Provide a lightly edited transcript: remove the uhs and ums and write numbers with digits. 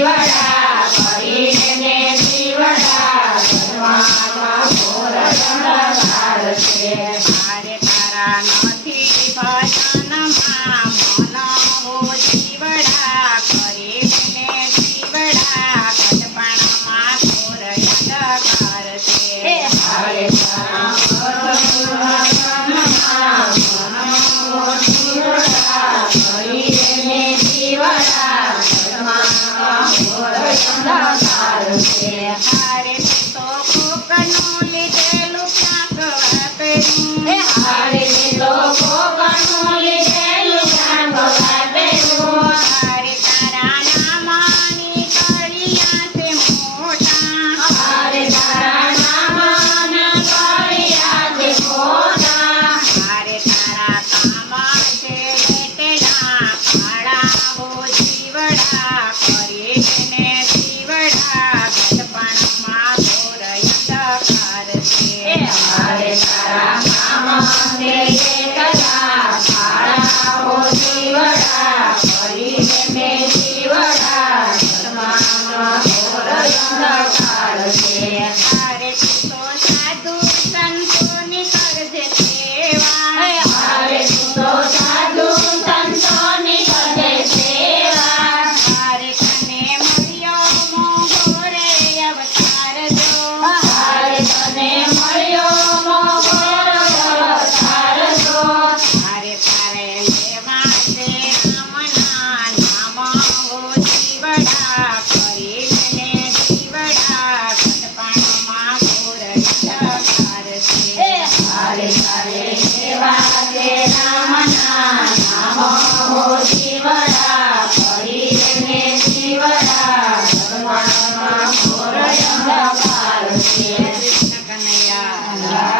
જીવડા કરીને જીવડા ઘરમાં ઘોર અંધકાર છે મારે તારા નથી ભજનમાં મન હો જીવડા કરીને જીવડા ઘટપણમાં ઘોર અંધકાર છે હારે તારા ભજનમાં મનો જીવડા કરીને જીવડા ઘરમાં ઘોર અંધકાર છે હારે તો કોકનું લીધેલું ક્યાંક વાપર્યું હારે લોકો કનું લીધેલું ક્યાંક વાપેલું હારે તારા નામની કળિયા છે મોટા હારે તારા નામના કળિયા છે ખોટા હારે તારા કામ છે બેટેલા કાળા હો જીવડા કરીને જીવડા ઘટપણમાં ઘોર અંધકાર છે હારે તારા નામ તે કેટલા કાળા હો જીવડા કરીને મેં જીવડા ઘરમાં ઘોર અંધકાર છે હારે તો સાધુ સંતોની કરજે સેવા હારે તો સાધુ સંતોની કરે સેવા હારે તને મળ્યો મોગોરે અવતાર જો હારે તને મળ્યો મોગોર અવતાર તો હારે તારે લેવા છે રામના નામ હો જીવડા કરીને જીવડા ઘટપણમાં ઘોર અંધકાર છે હારે તારે સેવા તે રામના નામ હો જીવડા કરીને જીવડા ઘરમાં ઘોર અંધકાર છે કૃષ્ણ કનૈયા